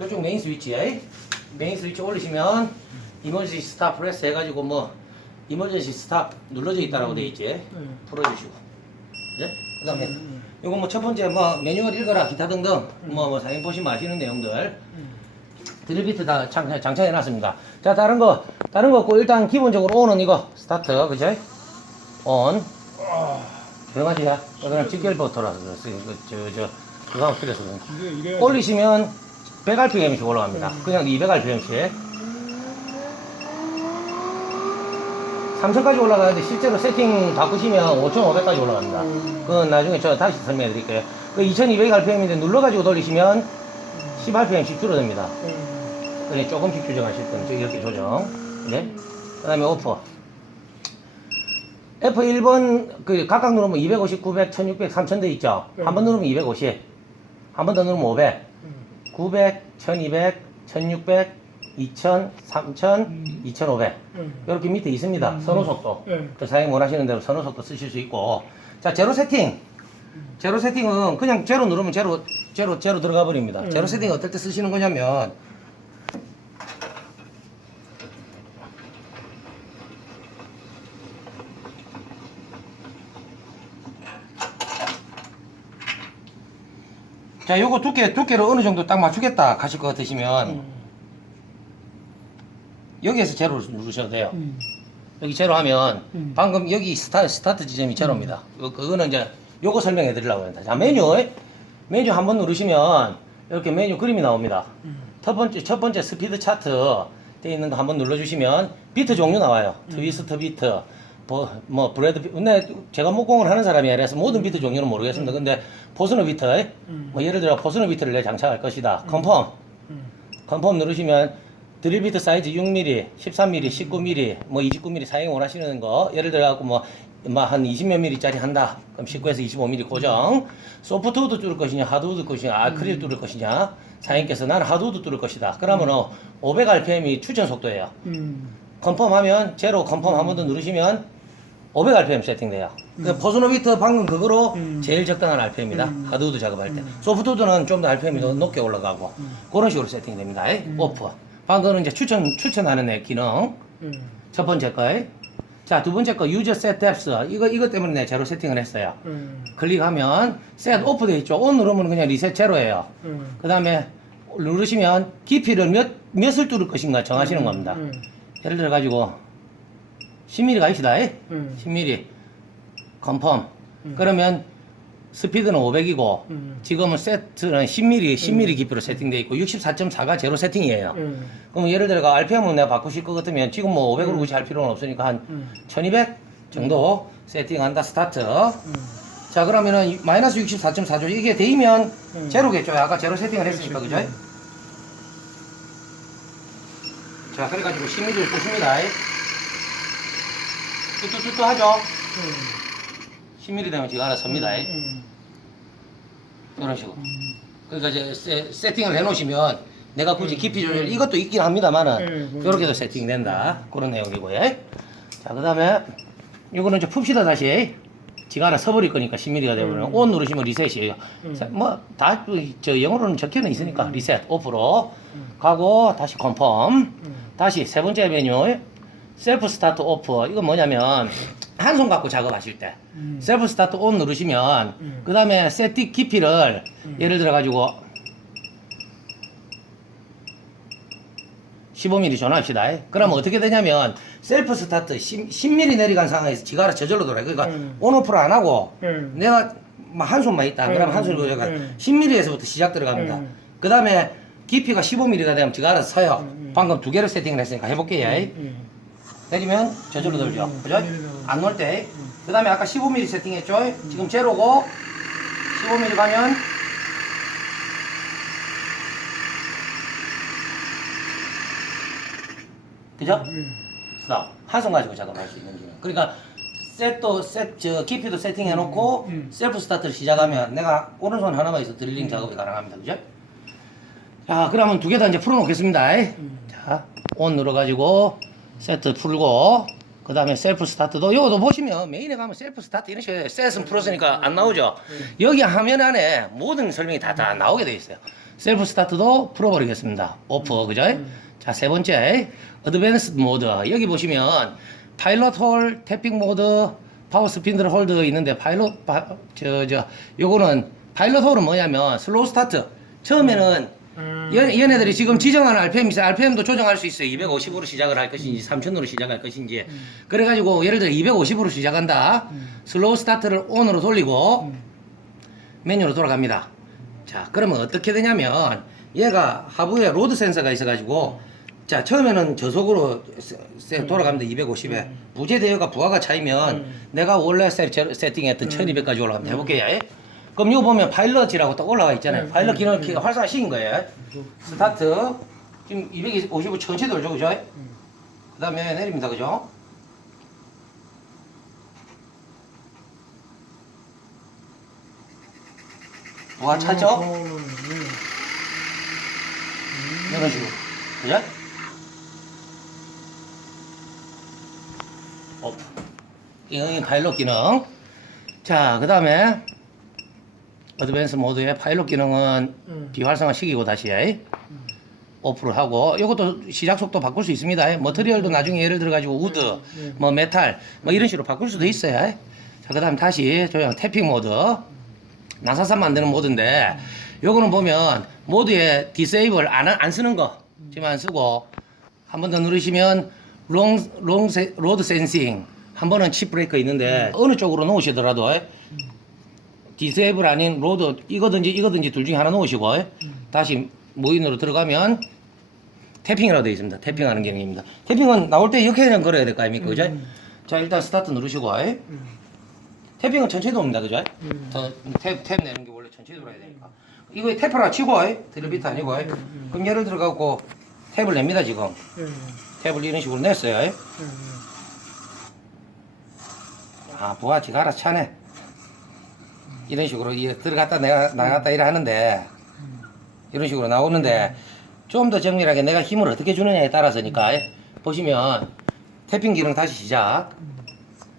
이쪽 메인 스위치에 메인 스위치 올리시면 이머전시 스탑 프레스 해가지고 뭐 이머전시 스탑 눌러져 있다라고 돼 있지? 네. 풀어주시고. 네? 그 다음에 요거 뭐 첫 번째 뭐 매뉴얼 읽어라 기타 등등. 뭐, 뭐 사진 보시면 아시는 내용들. 드릴비트 다 장, 장착해 놨습니다. 자 다른 거 다른 거 없고 일단 기본적으로 온은 이거 스타트 그죠? 온 들어가지야 그냥 직결 버터라서 그 저 저 그거 하면 틀려서 그런 이게 이래 올리시면 100rpm씩 올라갑니다. 그냥 200rpm씩. 3000까지 올라가는데 실제로 세팅 바꾸시면 5500까지 올라갑니다. 그건 나중에 저 다시 설명해 드릴게요. 그 2200rpm인데 눌러가지고 돌리시면 10rpm씩 줄어듭니다. 그냥 조금씩 조정하실 저 이렇게 조정. 네. 그 다음에 오프. F1번 그 각각 누르면 250, 900, 1600, 3000돼 있죠. 네. 한번 누르면 250. 한 번 더 누르면 500. 900, 1200, 1600, 2000, 3000, 2500. 이렇게 밑에 있습니다. 선호 속도. 네. 또 사장님 원하시는 대로 선호 속도 쓰실 수 있고. 자, 제로 세팅. 제로 세팅은 그냥 제로 누르면 제로, 제로, 제로 들어가 버립니다. 음. 제로 세팅 어떨 때 쓰시는 거냐면, 자, 요거 두께, 두께를 어느 정도 딱 맞추겠다 가실 것 같으시면, 여기에서 제로를 누르셔도 돼요. 여기 제로 하면 음. 방금 여기 스타, 스타트 지점이 제로입니다. 요- 그거는 이제 요거 설명해 드리려고 합니다. 자, 메뉴. 메뉴 한번 누르시면 이렇게 메뉴 그림이 나옵니다. 첫 번째, 첫 번째 스피드 차트 돼 있는 거 한번 눌러주시면 비트 종류 나와요. 트위스트 비트, 뭐, 뭐 브레드 비트. 근데 제가 목공을 하는 사람이 아니라서 모든 비트 종류는 모르겠습니다. 근데 포스너 비트, 뭐 예를 들어 포스너 비트를 내 장착할 것이다. 컨펌. 컨펌 누르시면 드릴 비트 사이즈 6mm, 13mm, 19mm, 뭐 29mm 사용 원하시는 거 예를 들어 갖고 뭐한 20몇 mm짜리 한다. 그럼 19에서 25mm 고정. 소프트우드 뚫을 것이냐, 하드우드 것이냐, 아크릴 뚫을 것이냐. 사장님께서 나는 하드우드 뚫을 것이다. 그러면은 500rpm이 추천 속도예요. 컨펌하면 제로 컨펌 한 번 더 누르시면 500rpm 세팅돼요. 그 포스노 비트 방금 그거로 제일 적당한 RPM이다. 하드우드 작업할 때. 소프트우드는 좀 더 RPM이 더 높게 올라가고 그런 식으로 세팅됩니다. 오프. 방금은 이제 추천 추천하는 애 기능. 첫 번째 거. 자, 두 번째 거 유저 셋 뎁스. 이거 이거 때문에 내가 제로 세팅을 했어요. 클릭하면 셋 오프 돼 있죠. 온 누르면 그냥 리셋 제로예요. 그다음에 누르시면 깊이를 몇 몇을 뚫을 것인가 정하시는 겁니다. 예를 들어 가지고 10mm 가입시다. 10mm 컨펌. 그러면 스피드는 500이고 지금은 세트는 10mm, 10mm 깊이로 세팅되어 있고 64.4가 제로 세팅이에요. 그럼 예를 들어 RPM은 내가 바꾸실 것 같으면 지금 뭐 500으로 굳이 할 필요는 없으니까 한 1200 정도 세팅한다 스타트. 자 그러면은 마이너스 64.4죠. 이게 되면 제로겠죠. 아까 제로 세팅을 했으니까 그죠? 자 그래가지고 10mm를 끄십니다. 뚜뚜뚜뚜 하죠. 10mm 되면 지가 알아서 섭니다. 이런 식으로. 그러니까 이제 세, 세팅을 해놓으시면 내가 굳이 깊이 조절 이것도 있긴 합니다만은 음. 이렇게도 세팅 된다 그런 내용이고요. 자 그 다음에 이거는 이제 풉시다 다시. 지가 하나 서버릴 거니까 10mm가 되면 음. 온 누르시면 리셋이에요. 뭐다 저 영어로는 적혀는 있으니까 음. 리셋 오프로 가고 다시 컨펌 다시 세 번째 메뉴 셀프 스타트 오프 이건 뭐냐면 한 손 갖고 작업하실 때 셀프 스타트 온 누르시면 음. 그 다음에 세팅 깊이를 예를 들어 가지고 15mm 전화합시다. 그러면 어떻게 되냐면 셀프 스타트 10, 10mm 내려간 상황에서 지가 알아 저절로 돌아요. 그러니까 음. 온오프를 안 하고 음. 내가 막한 손만 있다. 음. 그러면 한 손이 돌아가 음. 10mm에서부터 시작 들어갑니다. 음. 그 다음에 깊이가 15mm가 되면 지가 알아서 서요. 음. 방금 두 개를 세팅을 했으니까 해볼게요. 내리면 저절로 돌죠. 음, 그죠? 음. 안놀 때. 그 다음에 아까 15mm 세팅했죠? 지금 제로고 15mm 가면 그죠? 스탑. 한손 가지고 작업할 수 있는 기능. 그러니까 셋도 셋, 저 깊이도 세팅해 놓고 음, 음. 셀프 스타트를 시작하면 내가 오른손 하나만 있어 드릴링 작업이 가능합니다. 그죠? 자, 그러면 두 개 다 이제 풀어 놓겠습니다. 자, 온 눌러 가지고 세트 풀고 그 다음에 셀프 스타트도 요것도 보시면 메인에 가면 셀프 스타트 이런 식으로 셋은 풀었으니까 안 나오죠. 여기 화면 안에 모든 설명이 다, 다 나오게 돼 있어요. 셀프 스타트도 풀어버리겠습니다. 오프, 그죠? 자, 세 번째, 어드밴스 모드. 여기 보시면 파일럿 홀, 태핑 모드, 파워 스핀들 홀드 있는데 파일럿, 파, 저, 저, 요거는 파일럿 홀은 뭐냐면 슬로우 스타트. 처음에는 음. 얘, 얘네들이 지금 지정하는 RPM이 있어요. RPM도 조정할 수 있어요. 250으로 시작을 할 것인지, 3000으로 시작할 것인지. 그래가지고, 예를 들어 250으로 시작한다. 슬로우 스타트를 ON으로 돌리고, 메뉴로 돌아갑니다. 자, 그러면 어떻게 되냐면, 얘가 하부에 로드 센서가 있어가지고, 자, 처음에는 저속으로 세- 세- 돌아갑니다. 250에. 부재 대여가 부하가 차이면, 내가 원래 세, 세팅했던 1200까지 올라갑니다. 해볼게요. 예? 그럼 이거 보면 파일럿이라고 딱 올라가 있잖아요. 음, 파일럿 음, 기능을 음. 키가 활성화시킨 거예요. 스타트. 지금 250 전체 돌죠, 그죠? 그 다음에 내립니다, 그죠? 부하 차죠? 어, 네. 이런 식으로. 그죠? 업. 이건 파일럿 기능. 자, 그 다음에 어드밴스 모드의 파일럿 기능은 음. 비활성화 시키고 다시 오프를 하고 이것도 시작 속도 바꿀 수 있습니다. 머터리얼도 나중에 예를 들어 가지고 우드, 음. 뭐 메탈, 뭐 이런 식으로 바꿀 수도 있어요. 자, 그다음 다시 조용 태핑 모드. 나사산 만드는 모드인데 요거는 보면 모드에 디세이블 안, 안 쓰는 거 지금 안 쓰고 한 번 더 누르시면 롱, 롱 세, 로드 센싱 한 번은 칩 브레이커 있는데 어느 쪽으로 놓으시더라도 디세이블 아닌 로드 이거든지 이거든지 둘 중에 하나 놓으시고 다시 무인으로 들어가면 태핑이라고 되어 있습니다. 태핑하는 기능입니다. 태핑은 나올 때 이렇게는 걸어야 될 거 아닙니까? 그죠? 음. 자 일단 스타트 누르시고 음. 태핑은 천천히 돕니다. 그죠? 음. 더 탭, 탭 내는 게 원래 천천히 돌아야 되니까. 이거 탭하라 치고, 드릴비트 아니고. 음. 그럼 예를 들어갖고 탭을 냅니다, 지금. 네. 탭을 이런 식으로 냈어요. 네. 아, 부하 지가 알아서 차네. 이런 식으로 이 들어갔다 내가 나갔다 이래 하는데, 이런 식으로 나오는데, 좀 더 정밀하게 내가 힘을 어떻게 주느냐에 따라서니까, 보시면, 태핑 기능 다시 시작.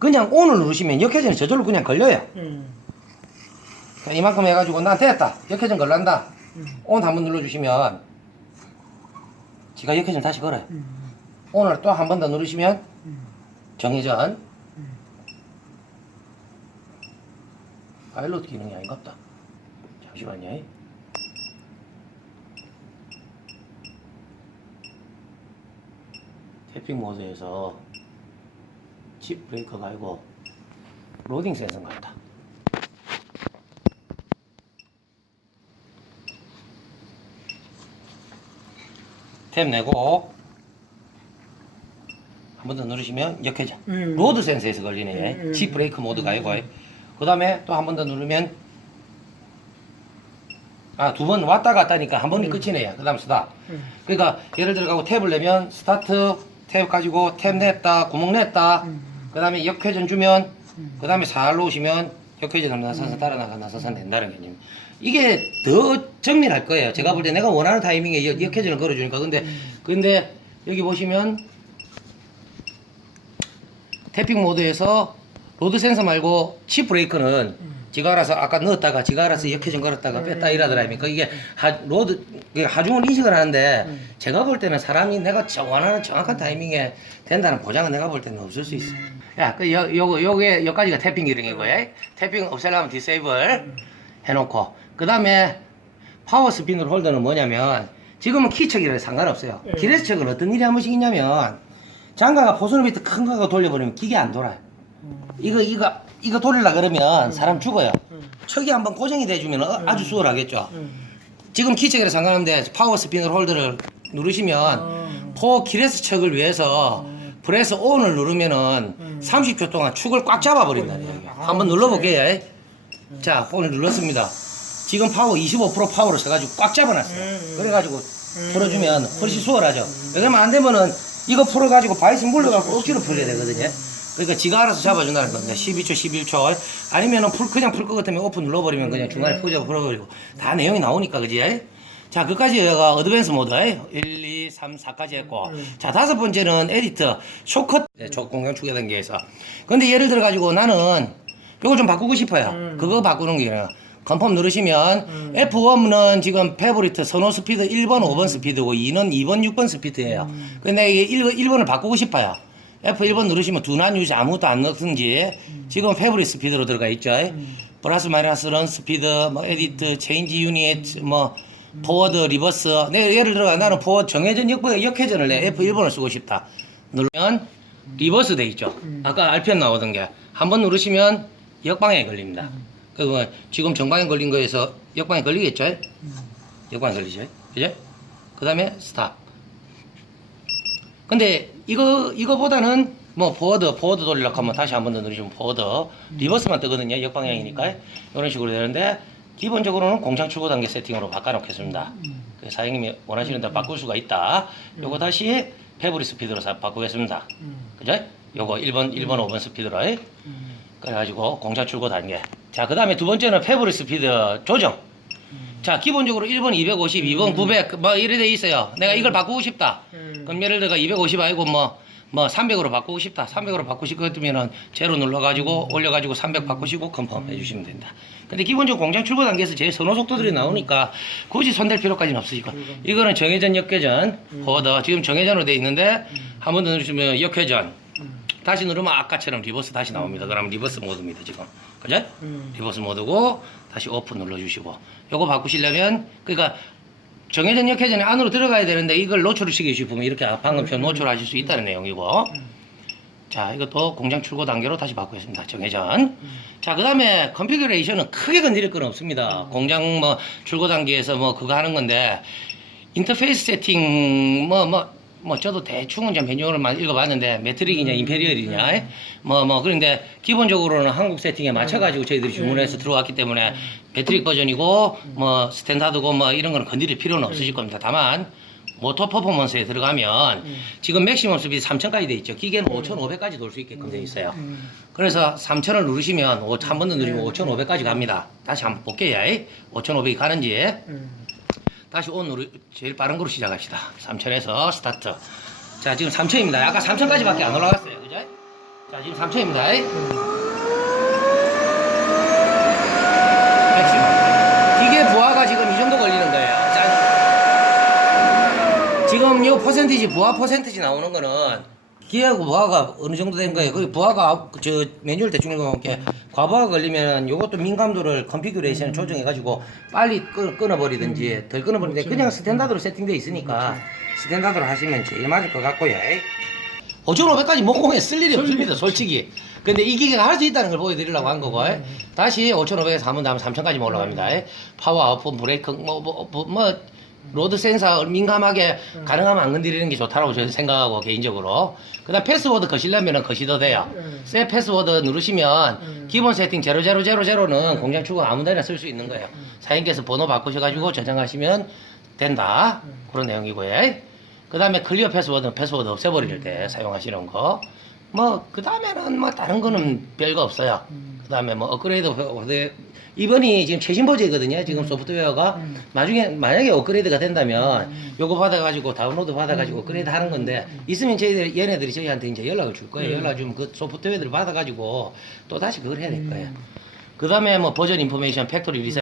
그냥 ON을 누르시면 역회전이 저절로 그냥 걸려요. 음. 자, 이만큼 해가지고 난 됐다. 역회전 걸란다. 음. ON 한번 눌러주시면, 지가 역회전 다시 걸어요. 음. ON을 또한 번 더 누르시면, 음. 정회전. 파일럿 기능이 아닌갑다. 잠시만요. 태핑 모드에서 칩 브레이커가 아니고 로딩 센서인 것 같다. 탭 내고 한 번 더 누르시면 역회전. 음. 로드 센서에서 걸리네. 음, 음, 칩 브레이크 모드가 아니고. 그 다음에 또 한 번 더 누르면 아 두 번 왔다 갔다니까 한 번이 끝이네요. 그 다음 스탑. 음. 그러니까 예를 들어가고 탭을 내면 스타트 탭 가지고 탭 냈다 구멍 냈다. 음. 그 다음에 역회전 주면 그 다음에 살 놓으시면 역회전을 나서서 따라 나가 나서서 된다는 개념. 이게 더 정밀할 거예요. 제가 볼 때 내가 원하는 타이밍에 역- 역회전을 걸어주니까. 근데 근데 여기 보시면 태핑 모드에서 로드 센서 말고 칩 브레이크는 지가 알아서 아까 넣었다가 지가 알아서 역회전 걸었다가 뺐다 이러더라니까. 이게 하, 로드 이게 하중을 인식을 하는데 제가 볼 때는 사람이 내가 저- 원하는 정확한 타이밍에 된다는 보장은 내가 볼 때는 없을 수 있어. 야, 그 요, 요거 요게 여기까지가 태핑 기능이고, 예? 태핑 없애려면 디세이블 해놓고. 그 다음에 파워 스피너 홀더는 뭐냐면 지금은 키척이라 상관없어요. 예. 기레스척은 어떤 일이 한 번씩 있냐면 장가가 포스노비트 큰 거가 돌려버리면 기계 안 돌아요. 이거 이거 이거 돌리려 그러면 사람 죽어요. 음. 척이 한번 고정이 돼주면 어- 아주 수월하겠죠. 음. 지금 키척이라 상관없는데 파워 스피너 홀더를 누르시면 어. 포 기레스 척을 위해서 프레스 ON을 누르면은 음. 30초 동안 축을 꽉 잡아버린다는 얘기예요. 아, 한번 눌러볼게요. 자, ON을 눌렀습니다. 지금 파워 25% 파워로 써가지고 꽉 잡아놨어요. 음. 그래가지고 풀어주면 훨씬 수월하죠. 왜냐면 안 되면은 이거 풀어가지고 바이스 물려갖고 억지로 풀려야 되거든요. 그러니까 지가 알아서 잡아준다는 겁니다. 12초, 11초. 아니면은 풀, 그냥 풀 것 같으면 오프 눌러버리면 그냥 중간에 풀져 풀어버리고. 다 내용이 나오니까, 그지? 자, 그까지 가 어드밴스 모드. 1, 2, 3, 4까지 했고. 자, 다섯 번째는 에디터. 쇼컷. 네, 공간 축에 단계에서. 근데 예를 들어가지고 나는 요거 좀 바꾸고 싶어요. 음. 그거 바꾸는 게 컨펌 누르시면 F1은 지금 페보리트 선호 스피드 1번, 5번 스피드고 2는 2번, 6번 스피드예요. 근데 이게 1, 1번을 바꾸고 싶어요. F1번 누르시면 두난 유지 아무것도 안 넣든지 지금 페브리 스피드로 들어가 있죠. 플러스 마이너스 런 스피드, 뭐 에디트, 체인지 유닛, 뭐 포워드, 리버스. 내 예를 들어 나는 포워드 정해전 역, 역회전을 내 F1번을 쓰고 싶다. 누르면 리버스 돼 있죠. 아까 RPM 나오던 게 한 번 누르시면 역방향에 걸립니다. 그 지금 정방향 걸린 거에서 역방향 걸리겠죠? 역방향 걸리죠? 그죠? 그 다음에 스탑. 근데 이거 이거보다는 뭐 포워드 포워드 돌리려고 하면 다시 한 번 더 누르시면 포워드 리버스만 뜨거든요. 역방향이니까. 이런 식으로 되는데 기본적으로는 공장 출고 단계 세팅으로 바꿔놓겠습니다. 그 사장님이 원하시는 대로 바꿀 수가 있다. 요거 다시 페브리 스피드로 사- 바꾸겠습니다. 그죠? 요거 1번 1번 5번 스피드로. 그래가지고 공장 출고 단계. 자 그 다음에 두 번째는 페브리 스피드 조정 자 기본적으로 1번 250 2번 900 뭐 이래 돼 있어요. 내가 이걸 바꾸고 싶다. 그럼 예를 들어 250 아니고 뭐, 뭐 300으로 바꾸고 싶다. 300으로 바꾸고 싶으면은 제로 눌러가지고 올려가지고 300 바꾸시고 컨펌 해주시면 된다. 근데 기본적으로 공장 출고 단계에서 제일 선호 속도들이 나오니까 굳이 손댈 필요까지는 없으니까. 이거는 정회전 역회전. 포워드 지금 정회전으로 돼 있는데 한 번더 누르시면 역회전 다시 누르면 아까처럼 리버스 다시 나옵니다. 그러면 리버스 모드입니다 지금. 그죠? 리버스 모드고 다시 오픈 눌러주시고. 요거 바꾸시려면 그러니까 정해전 역회전에 안으로 들어가야 되는데 이걸 노출을 시키고 싶으면 이렇게 방금 표 노출하실 수 있다는 내용이고 자 이것도 공장 출고 단계로 다시 바꾸겠습니다. 정해전. 자그 다음에 컨피그레이션은 크게 건드릴 건 없습니다. 공장 뭐 출고 단계에서 뭐 그거 하는 건데 인터페이스 세팅 뭐 뭐 뭐 저도 대충은 좀 매뉴얼을 많이 읽어봤는데 매트릭이냐 임페리얼이냐 뭐뭐 그런데 기본적으로는 한국 세팅에 맞춰가지고 저희들이 주문해서 들어왔기 때문에 배트릭 버전이고 뭐 스탠다드고 뭐 이런 거는 건드릴 필요는 없으실 겁니다. 다만 모터 퍼포먼스에 들어가면 지금 맥시멈 스피드 3000까지 돼 있죠. 기계는 5500까지 돌 수 있게끔 돼 있어요. 그래서 3000을 누르시면 한 번 더 누르면 5500까지 갑니다. 다시 한번 볼게요. 5500이 가는지 다시 온 누르 제일 빠른 거로 시작합시다. 3천에서 스타트. 자 지금 3천입니다. 아까 3천까지밖에 안 올라갔어요. 그죠? 자 지금 3천입니다. 맥시멈. 기계 부하가 지금 이 정도 걸리는 거예요. 자, 지금 요 퍼센티지 부하 퍼센티지 나오는 거는 기하고 부하가 어느 정도 된 거예요. 그 부하가 저 매뉴얼 대충 읽어볼게. 과부하 걸리면 요것도 민감도를 컨피규레이션 조정해 가지고 빨리 끊, 끊어버리든지 덜 끊어버리는데 그냥 스탠다드로 세팅돼 있으니까 스탠다드로 하시면 제일 맞을 것 같고요. 5,500까지 목공에 쓸 일이 없습니다, 솔직히. 근데 이 기계가 할 수 있다는 걸 보여드리려고 한 거고, 다시 5,500에서 한번 다음에 3,000까지 올라갑니다. 파워, 아웃풋, 브레이크, 뭐, 뭐, 뭐, 뭐 로드 센서 민감하게 가능하면 안 건드리는 게 좋다고 저는 생각하고, 개인적으로. 그 다음 패스워드 거시려면 거시도 돼요. 새 패스워드 누르시면 기본 세팅 0000는 공장 출고 아무 데나 쓸 수 있는 거예요. 사장님께서 번호 바꾸셔가지고 저장하시면 된다. 그런 내용이고요. 그 다음에 클리어 패스워드는 패스워드 없애버릴 때 사용하시는 거. 뭐, 그 다음에는 뭐 다른 거는 별거 없어요. 그 다음에 뭐 업그레이드, 업- 이번이 지금 최신 버전이거든요. 지금 소프트웨어가. 나중에 만약에 업그레이드가 된다면 요거 받아가지고 다운로드 받아가지고 업그레이드 하는 건데 있으면 저희들, 얘네들이 저희한테 이제 연락을 줄 거예요. 연락 주면 그 소프트웨어를 받아가지고 또 다시 그걸 해야 될 거예요. 그 다음에 뭐 버전 인포메이션 팩토리 리셋